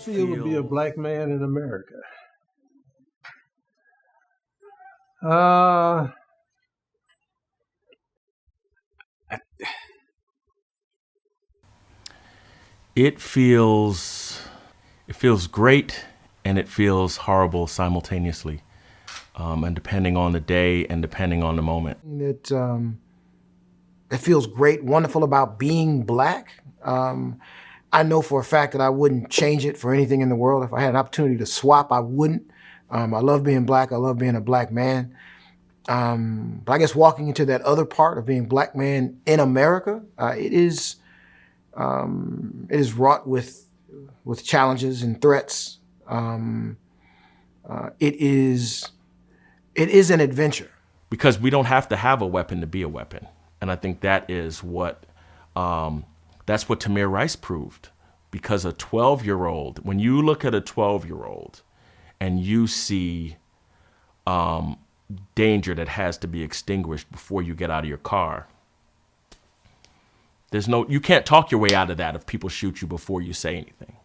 feel to be a black man in America? It feels great and it feels horrible simultaneously, and depending on the day and depending on the moment. It feels great, wonderful about being black. I know for a fact that I wouldn't change it for anything in the world. If I had an opportunity to swap, I wouldn't. I love being black. I love being a black man. But I guess walking into that other part of being black man in America, it is wrought with challenges and threats. It is an adventure. Because we don't have to have a weapon to be a weapon. And I think that is what, that's what Tamir Rice proved. Because a 12-year-old, when you look at a 12-year-old and you see danger that has to be extinguished before you get out of your car, you can't talk your way out of that if people shoot you before you say anything.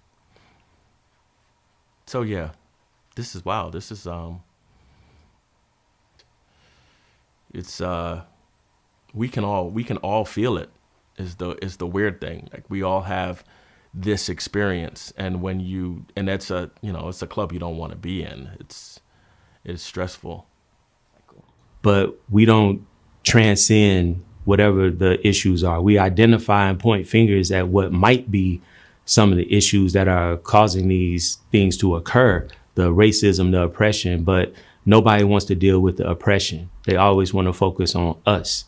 So yeah, this is, wow, this is, we can all feel it is the weird thing. Like we all have this experience, and it's a club you don't want to be in. It's stressful. But we don't transcend whatever the issues are. We identify and point fingers at what might be some of the issues that are causing these things to occur, the racism, the oppression, but nobody wants to deal with the oppression. They always want to focus on us.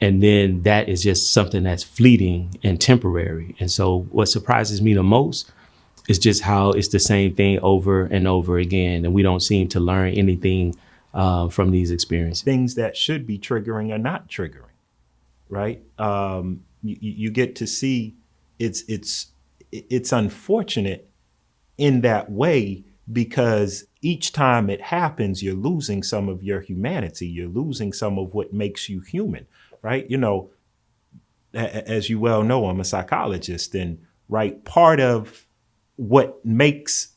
And then that is just something that's fleeting and temporary. And so what surprises me the most is just how it's the same thing over and over again. And we don't seem to learn anything from these experiences. Things that should be triggering are not triggering, right? You get to see it's unfortunate in that way, because each time it happens, you're losing some of your humanity. You're losing some of what makes you human, right? You know, as you well know, I'm a psychologist, and right, part of what makes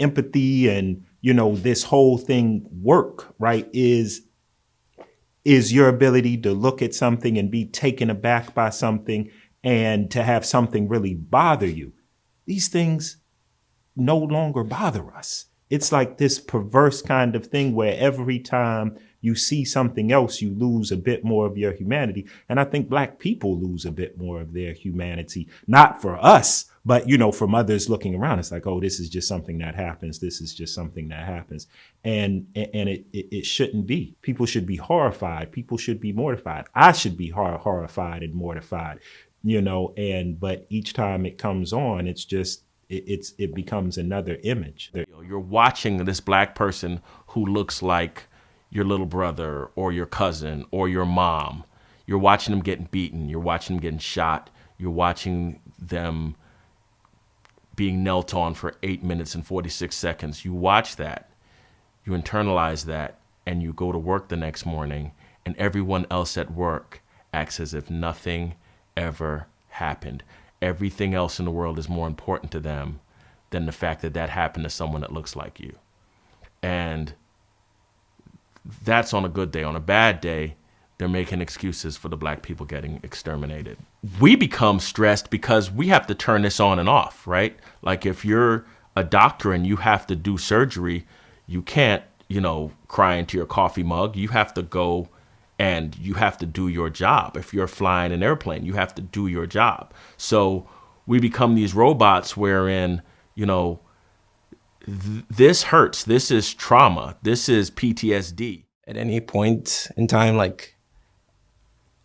empathy and, you know, this whole thing work, right, is your ability to look at something and be taken aback by something and to have something really bother you. These things no longer bother us. It's like this perverse kind of thing where every time you see something else, you lose a bit more of your humanity. And I think Black people lose a bit more of their humanity, not for us, but, you know, from others looking around. It's like, oh, this is just something that happens. This is just something that happens. And it shouldn't be. People should be horrified. People should be mortified. I should be horrified and mortified, you know, but each time it comes on, it's just, it becomes another image. You're watching this Black person who looks like your little brother or your cousin or your mom. You're watching them getting beaten. You're watching them getting shot. You're watching them being knelt on for 8 minutes and 46 seconds. You watch that, you internalize that, and you go to work the next morning, and everyone else at work acts as if nothing ever happened. Everything else in the world is more important to them than the fact that that happened to someone that looks like you. And that's on a good day. On a bad day, they're making excuses for the Black people getting exterminated. We become stressed because we have to turn this on and off, right? Like if you're a doctor and you have to do surgery, you can't, you know, cry into your coffee mug. You have to go and you have to do your job. If you're flying an airplane, you have to do your job. So we become these robots wherein, you know, this hurts. This is trauma. This is PTSD. At any point in time, like,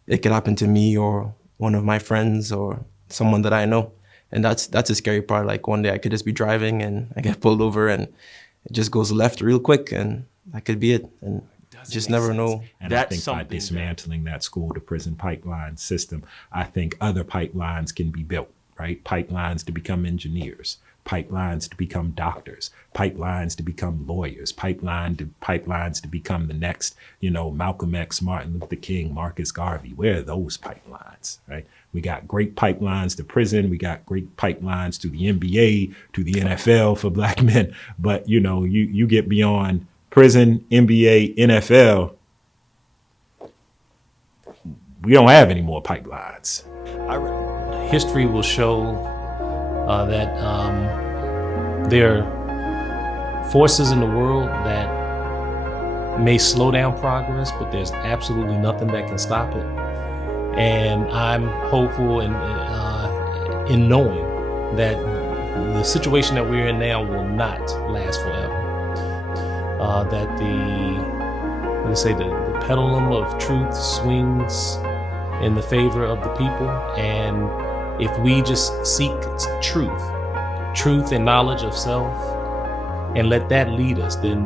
it could happen to me or one of my friends or someone that I know. And that's a scary part. Like one day I could just be driving and I get pulled over and it just goes left real quick and that could be it. And just never know. And I think by dismantling that school to prison pipeline system, I think other pipelines can be built, right? Pipelines to become engineers, pipelines to become doctors, pipelines to become lawyers, pipelines to become the next, Malcolm X, Martin Luther King, Marcus Garvey. Where are those pipelines, right? We got great pipelines to prison. We got great pipelines to the NBA, to the NFL for black men. But, you get beyond prison, NBA, NFL, we don't have any more pipelines. History will show that there are forces in the world that may slow down progress, but there's absolutely nothing that can stop it. And I'm hopeful in knowing that the situation that we're in now will not last forever. That the pendulum of truth swings in the favor of the people, and if we just seek truth and knowledge of self, and let that lead us, then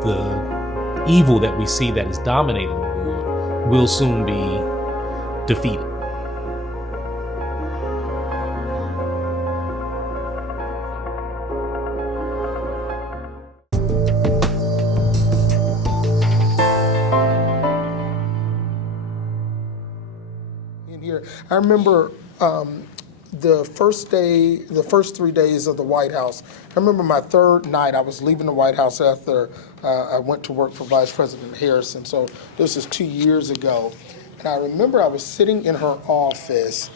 the evil that we see that is dominating the world will soon be defeated. Here, I remember the first 3 days of the White House. I remember my third night, I was leaving the White House after I went to work for Vice President Harrison. So this is 2 years ago. And I remember I was sitting in her office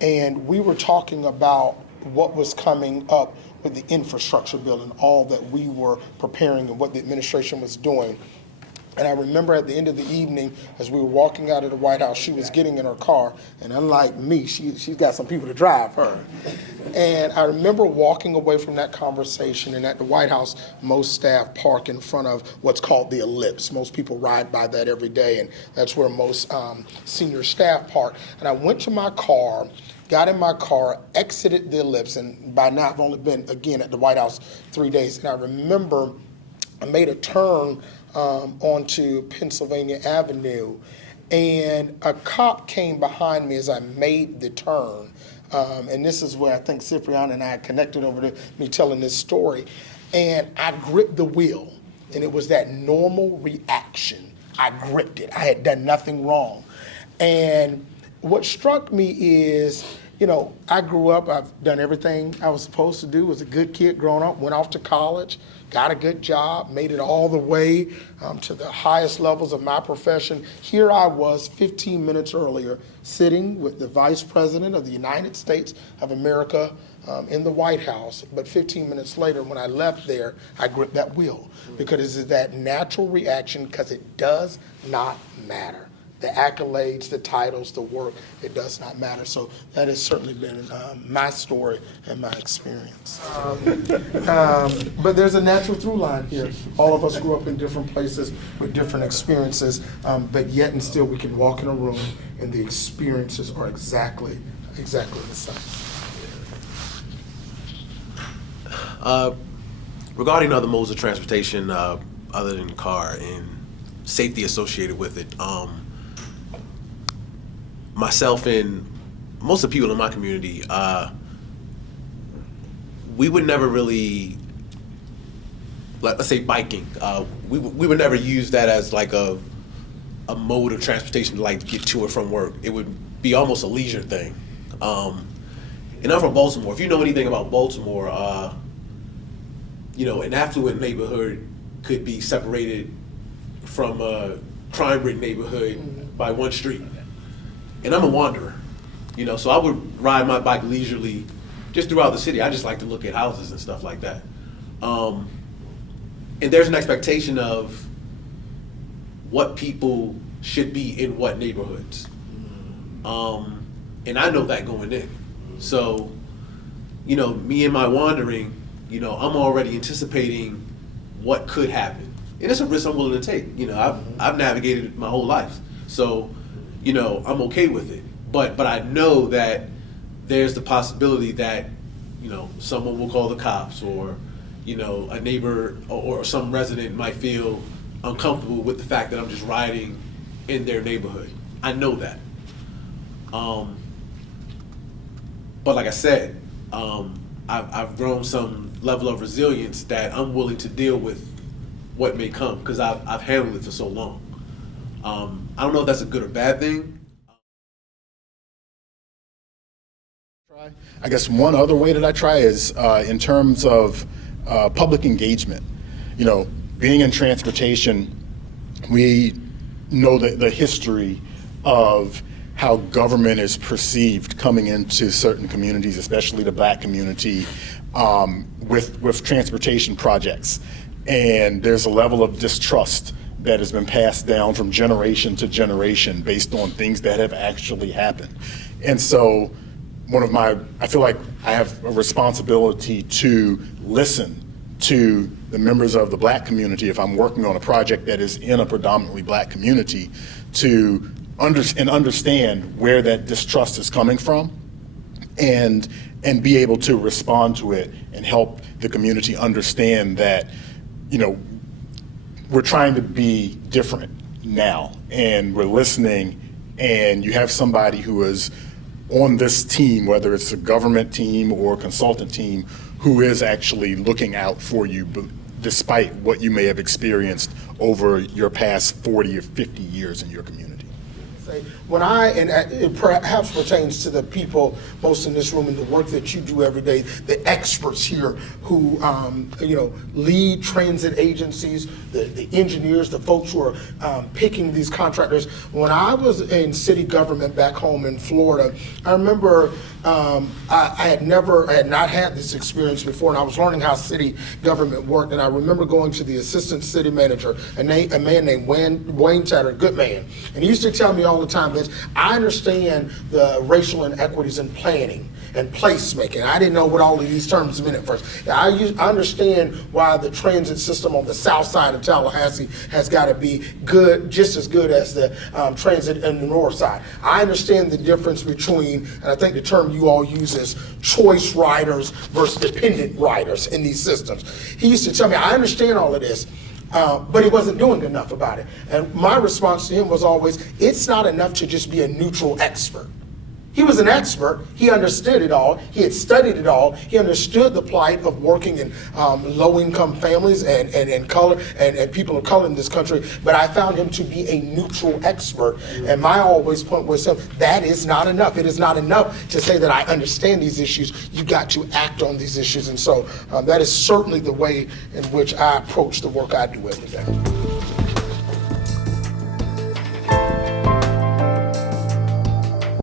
and we were talking about what was coming up with the infrastructure bill and all that we were preparing and what the administration was doing. And I remember at the end of the evening, as we were walking out of the White House, she was getting in her car, and unlike me, she's got some people to drive her. And I remember walking away from that conversation, and at the White House, most staff park in front of what's called the Ellipse. Most people ride by that every day, and that's where most senior staff park. And I went to my car, got in my car, exited the Ellipse, and by now I've only been, again, at the White House 3 days. And I remember I made a turn onto Pennsylvania Avenue, and a cop came behind me as I made the turn. And this is where I think Cipriana and I connected over to me telling this story. And I gripped the wheel, and it was that normal reaction. I gripped it. I had done nothing wrong. And what struck me is, I grew up, I've done everything I was supposed to do, was a good kid growing up, went off to college, got a good job, made it all the way to the highest levels of my profession. Here I was 15 minutes earlier sitting with the Vice President of the United States of America in the White House. But 15 minutes later, when I left there, I gripped that wheel because it's that natural reaction, because it does not matter. The accolades, the titles, the work, it does not matter. So that has certainly been my story and my experience. But there's a natural through line here. All of us grew up in different places with different experiences, but yet and still we can walk in a room and the experiences are exactly the same. Regarding other modes of transportation other than car and safety associated with it, myself and most of the people in my community, we would never really, let's say biking, we would never use that as like a mode of transportation to like get to or from work. It would be almost a leisure thing. And I'm from Baltimore. If you know anything about Baltimore, an affluent neighborhood could be separated from a crime-ridden neighborhood by one street. And I'm a wanderer, so I would ride my bike leisurely just throughout the city. I just like to look at houses and stuff like that. And there's an expectation of what people should be in what neighborhoods. And I know that going in. So, me and my wandering, I'm already anticipating what could happen. And it's a risk I'm willing to take. I've navigated my whole life. So, I'm okay with it. But I know that there's the possibility that, someone will call the cops or, a neighbor or some resident might feel uncomfortable with the fact that I'm just riding in their neighborhood. I know that. But like I said, I've grown some level of resilience that I'm willing to deal with what may come because I've handled it for so long. I don't know if that's a good or bad thing. I guess one other way that I try is in terms of public engagement. You know, being in transportation, we know the history of how government is perceived coming into certain communities, especially the Black community, with transportation projects. And there's a level of distrust that has been passed down from generation to generation based on things that have actually happened. And so I feel like I have a responsibility to listen to the members of the Black community if I'm working on a project that is in a predominantly Black community to understand where that distrust is coming from and be able to respond to it and help the community understand that, you know, we're trying to be different now and we're listening, and you have somebody who is on this team, whether it's a government team or a consultant team, who is actually looking out for you despite what you may have experienced over your past 40 or 50 years in your community. When it perhaps pertains to the people most in this room and the work that you do every day, the experts here who lead transit agencies, the engineers, the folks who are picking these contractors. When I was in city government back home in Florida, I remember I had not had this experience before, and I was learning how city government worked. And I remember going to the assistant city manager, a man named Wayne Tatter, good man, and he used to tell me all the time that I understand the racial inequities in planning and placemaking. I didn't know what all of these terms meant at first. I understand why the transit system on the south side of Tallahassee has got to be good, just as good as the transit on the north side. I understand the difference between, and I think the term you all use is choice riders versus dependent riders in these systems. He used to tell me, I understand all of this, but he wasn't doing enough about it. And my response to him was always, it's not enough to just be a neutral expert. He was an expert. He understood it all. He had studied it all. He understood the plight of working in low-income families and color and people of color in this country. But I found him to be a neutral expert. And my always point was, that is not enough. It is not enough to say that I understand these issues. You got to act on these issues. And so that is certainly the way in which I approach the work I do every day.